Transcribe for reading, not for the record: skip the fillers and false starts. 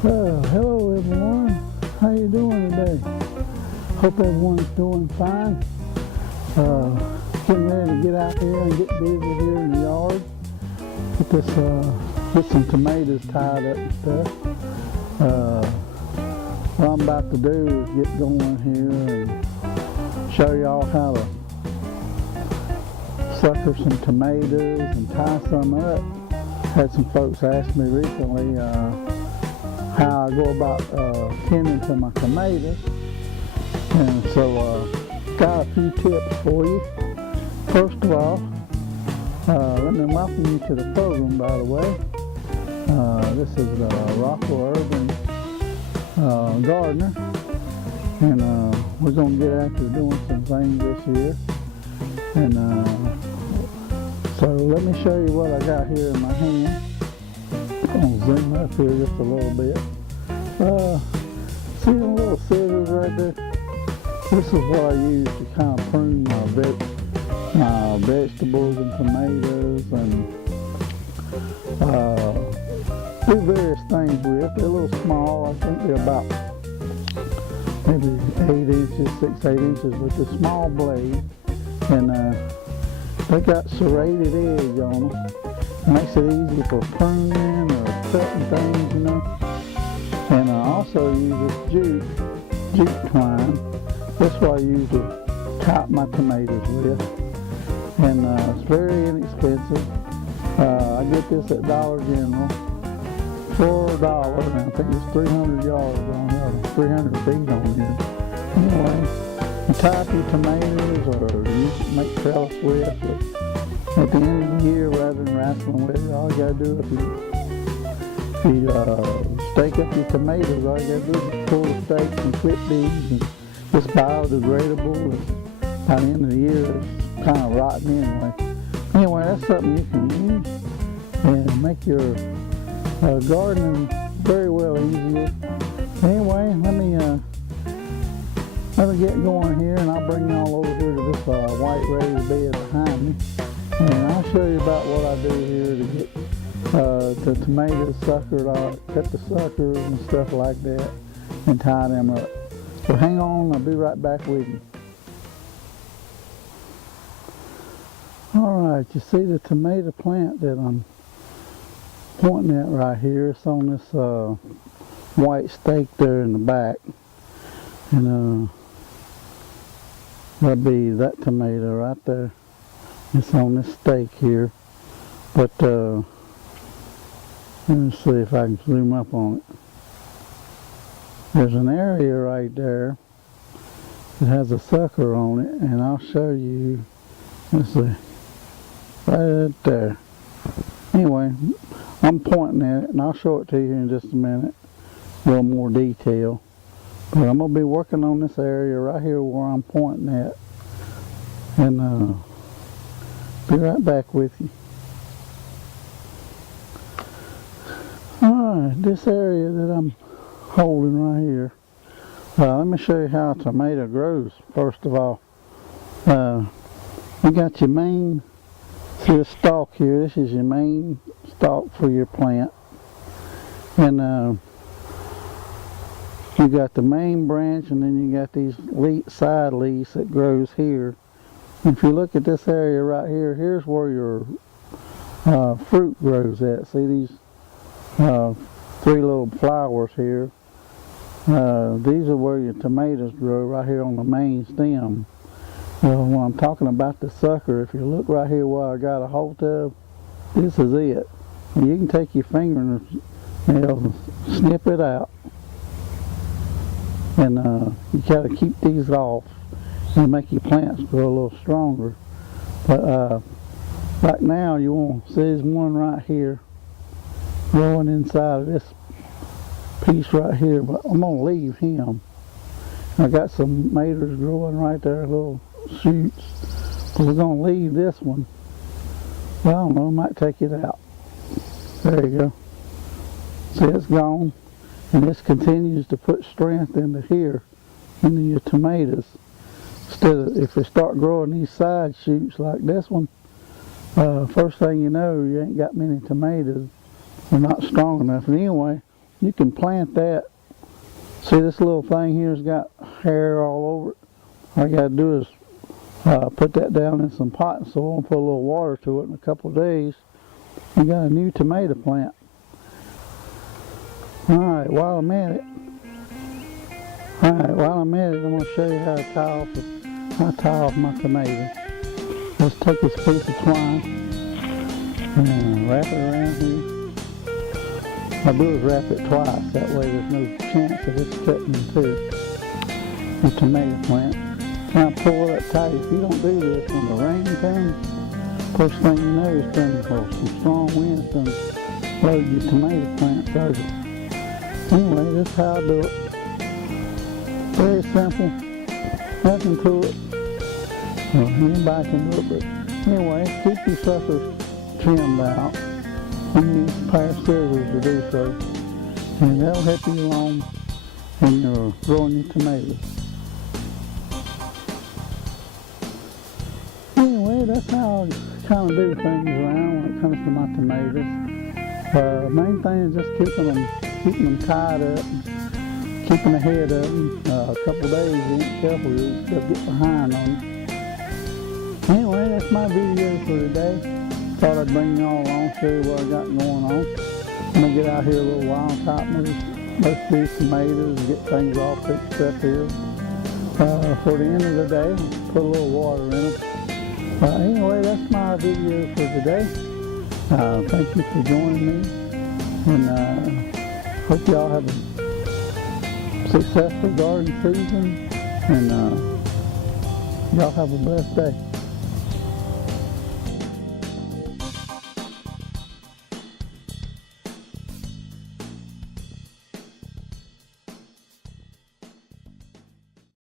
Hello everyone. How you doing today? Hope everyone's doing fine. Getting ready to get out here and get busy here in the yard. Get some tomatoes tied up and stuff. What I'm about to do is get going here and show y'all how to sucker some tomatoes and tie some up. Had some folks ask me recently how I go about tending to my tomatoes, and so got a few tips for you. First of all, let me welcome you to the program, by the way. This is Rockwell Urban Gardener, and we're going to get after doing some things this year. And so let me show you what I got here in my hand. I'm going to zoom up here just a little bit. See the little scissors right there? This is what I use to kind of prune my vegetables and tomatoes and do various things with. They're a little small. I think they're about maybe 8 inches, 6-8 inches with a small blade. And they got serrated edge on them. Makes it easy for pruning or cutting things, you know. And I also use this jute twine. That's what I use to top my tomatoes with. And it's very inexpensive. I get this at Dollar General for $1, and I think it's 300 yards on here, 300 feet on here. Anyway, you tie up your tomatoes or you make trellis with, but at the end of the year, rather than wrestling with it, all you gotta do if you stake up your tomatoes, all you gotta do is pull the stakes and clip these, and it's biodegradable, and by the end of the year, it's kind of rotten anyway. Anyway, that's something you can use and make your gardening very well easier. Anyway, let me get going here, and I'll bring y'all over here to this white raised bed behind me, and I'll show you about what I do here to get the tomatoes suckered out, cut the suckers and stuff like that, and tie them up. So hang on, I'll be right back with you. Alright, you see the tomato plant that I'm pointing at right here? It's on this white stake there in the back. And that'd be that tomato right there. It's on this stake here. But let me see if I can zoom up on it. There's an area right there that has a sucker on it, and I'll show you. Let's see. Right there. Anyway, I'm pointing at it, and I'll show it to you in just a minute. A little more detail. But I'm going to be working on this area right here where I'm pointing at. And be right back with you. Alright, this area that I'm holding right here. Let me show you how a tomato grows, first of all. You got your main, see the stalk here, this is your main stalk for your plant. And you got the main branch, and then you got these side leaves that grows here. If you look at this area right here, here's where your fruit grows at. See these 3 little flowers here? These are where your tomatoes grow, right here on the main stem. Well, when I'm talking about the sucker, if you look right here where I got a hold of, this is it. And you can take your fingernails and snip it out. And you got to keep these off and make your plants grow a little stronger. But right now you want to see there's one right here growing inside of this piece right here, but I'm going to leave him. I got some tomatoes growing right there, little shoots. But we're going to leave this one. Well, I don't know, I might take it out. There you go. See, it's gone. And this continues to put strength into here, into your tomatoes. Instead of, if they start growing these side shoots like this one, first thing you know, you ain't got many tomatoes. They're not strong enough. And anyway, you can plant that. See this little thing here's got hair all over it. All you gotta do is put that down in some potting soil and put a little water to it. In a couple of days, you got a new tomato plant. Alright, while I'm at it, I'm going to show you how to tie off my tomatoes. Let's take this piece of twine and wrap it around here. I do is wrap it twice, that way there's no chance of it cutting into the tomato plant. Now pull it up tight. If you don't do this, when the rain comes, first thing you know is some strong winds going to load your tomato plants over. Anyway, that's how I do it. Very simple, nothing to it. Well, anybody can do it, but anyway, keep these suckers trimmed out. You can use a pair of scissors to do so, and that'll help you along when you're growing your tomatoes. Anyway, that's how I kind of do things around when it comes to my tomatoes. Main thing is just keeping them tied up, keeping ahead of them. A couple days, you ain't careful, you'll get behind on them. Anyway, that's my video for today. Thought I'd bring you all along, show you what I got going on. I'm going to get out here a little while and top most of these tomatoes and get things all fixed up here. For the end of the day, put a little water in them. Anyway, that's my video for today. Thank you for joining me, and hope y'all have a successful garden season, and y'all have a blessed day.